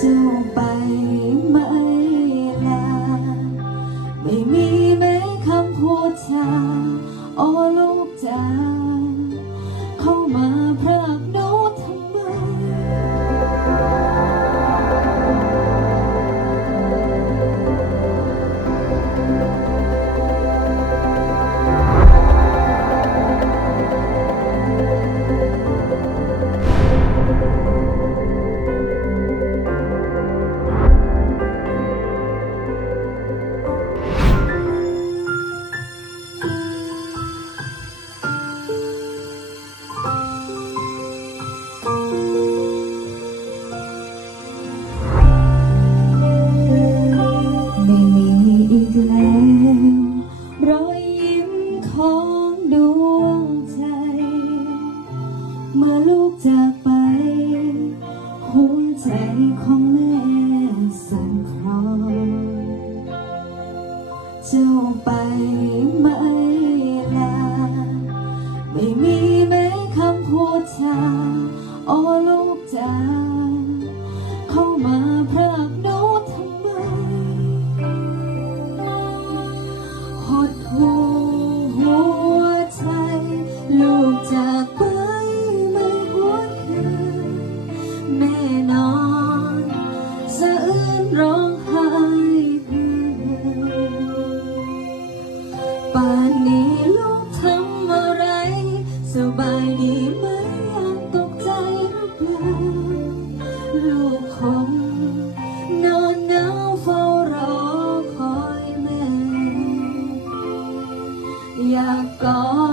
เจ้าไป เจ้าไปไม่ลาไม่มีแม้คำพูดจาโอ้ อย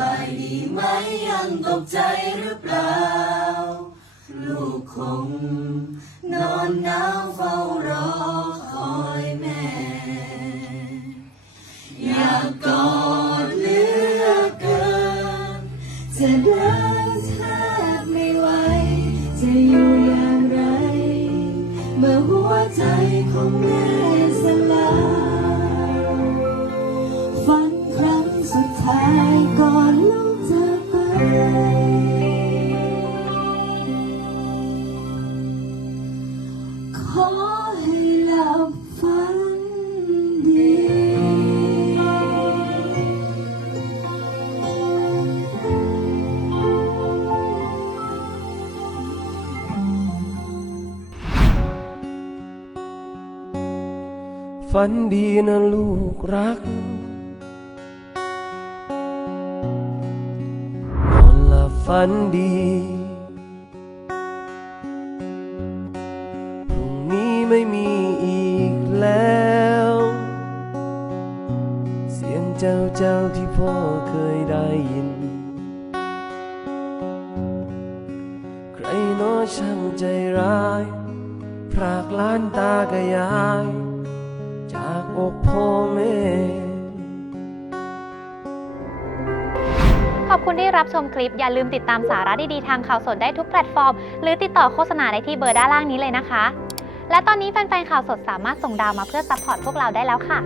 บายดีไหมยังตกใจหรือเปล่า ลูกคง นอนหนาวเฝ้ารอคอยแม่ อยากกอดเหลือเกิน จะเดินแทบไม่ไหว จะอยู่อย่างไร เมื่อหัวใจของแม่สลายฝัน ขอให้หลับฝันดีฝันดีนะลูกรัก นอนหลับฝันดี ม่มีอีกแล้ว เสียงเจ้าเจ้าที่พ่อเคยได้ยิน ใครน้อช่างใจร้าย พรากล้านตากระยาย จากอกพ่อแม่ขอบคุณที่รับชมคลิป อย่าลืมติดตามสาระดี ๆ ทางข่าวสดได้ทุกแพลตฟอร์ม หรือติดต่อโฆษณาได้ที่เบอร์ด้านล่างนี้เลยนะคะ และตอนนี้แฟนๆข่าวสดสามารถส่งดาวมาเพื่อซัพพอร์ตพวกเราได้แล้วค่ะ